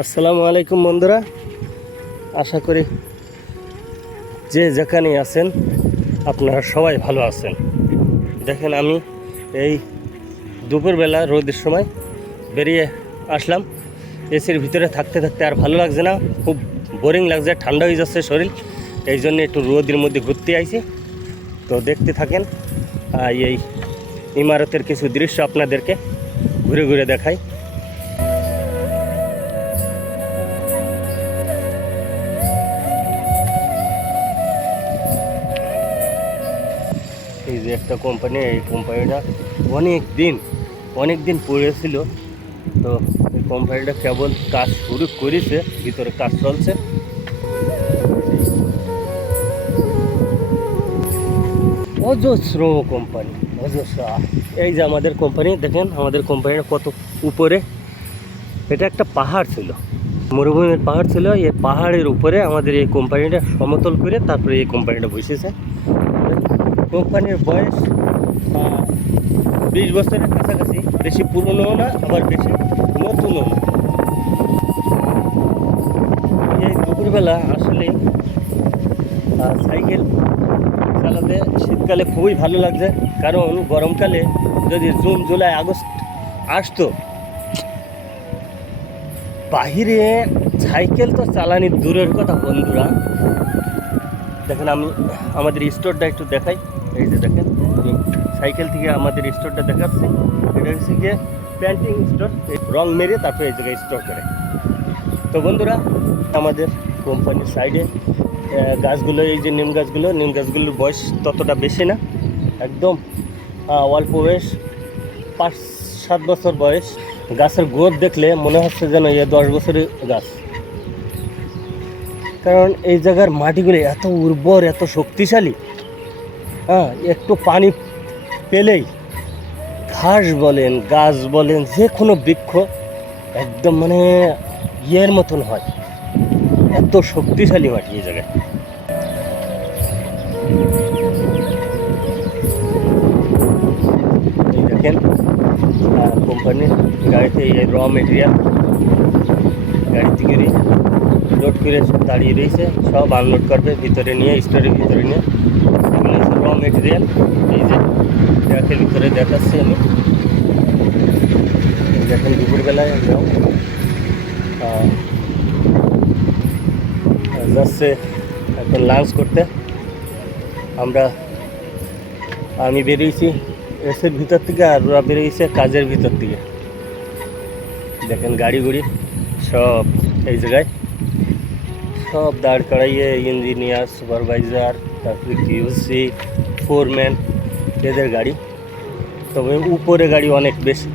আসসালামু আলাইকুম বন্ধুরা। আশা করি যে যেখানে আছেন, আপনারা সবাই ভালো আছেন। দেখেন আমি এই দুপুরবেলা রোদের সময় বেরিয়ে আসলাম। এসির ভিতরে থাকতে থাকতে আর ভালো লাগছে না। খুব বোরিং লাগছে, ঠান্ডা হয়ে যাচ্ছে শরীর। এই জন্য একটু রোদের মধ্যে ঘুরতে আইছি। তো দেখতে থাকেন আর এই ইমারতের কিছু দৃশ্য আপনাদেরকে ঘুরে ঘুরে দেখাই। এই যে একটা কোম্পানি এই কোম্পানিটা অনেক দিন অনেক দিন পড়েছিল তো এই কোম্পানিটা কেবল কাজ শুরু করেছে, ভিতরে কাজ চলছে। অজস্র কোম্পানি অজস্র। এই যে আমাদের কোম্পানি দেখেন আমাদের কোম্পানিটা কত উপরে। এটা একটা পাহাড় ছিল। মরুভূমির পাহাড় ছিল। এই পাহাড়ের উপরে আমাদের এই কোম্পানিটা সমতল করে তারপরে এই কোম্পানিটা বসেছে। কোম্পানির বয়স বিশ বছরের কাছাকাছি। বেশি পুরনোও না, আবার বেশি নতুনও এই দুপুরবেলা আসলে সাইকেল চালাতে শীতকালে খুবই ভালো লাগছে। কারণ গরমকালে যদি জুন, জুলাই, আগস্ট আসতো, বাহিরে সাইকেল তো চালানি দূরের কথা বন্ধুরা। দেখেন আমি, আমাদের স্টোরটা একটু দেখাই। এই যে দেখেন সাইকেল থেকে আমাদের স্টোরটা দেখাচ্ছি। এটা হচ্ছে গিয়ে প্যান্টিং স্টোর রং মেরে তারপরে এই জায়গায় স্টোর করে। তো বন্ধুরা, আমাদের কোম্পানির সাইডে গাছগুলো, এই যে নিম গাছগুলো, নিম গাছগুলোর বয়স ততটা বেশি না। একদম অল্প বয়স, পাঁচ, সাত বছর বয়স। গাছের গ্রোথ দেখলে মনে হচ্ছে যেন এ দশ বছরের গাছ। কারণ এই জায়গার মাটিগুলো এত উর্বর, এত শক্তিশালী। হ্যাঁ একটু পানি পেলেই ঘাস বলেন, গাছ বলেন, যে কোনো বৃক্ষ একদম মানে ইয়ের মতন হয়। এত শক্তিশালী মাটি এই জায়গায়। দেখেন কোম্পানির গাড়িতে এই র মেটেরিয়াল গাড়ি থেকে লোড করে সব দাঁড়িয়ে রয়েছে। সব আনলোড করবে, ভিতরে নিয়ে স্টোরের ভিতরে নিয়ে। র মেটেরিয়াল এই যে ট্রাকের ভিতরে দেখাচ্ছি আমি। এই দেখেন দুপুরবেলায় আহ, যাচ্ছে এখন লাঞ্চ করতে। আমরা আমি বেরিয়েছি এসের ভিতর থেকে আর ওরা বেরিয়েছে কাজের ভিতর থেকে। দেখেন গাড়ি গুড়ি সব এই জায়গায়। সব দাঁড় করাইয়ে ইঞ্জিনিয়ার সুপারভাইজার তারপরে কিউসি ফোরম্যান এদের গাড়ি তবে উপরে গাড়ি অনেক বেশি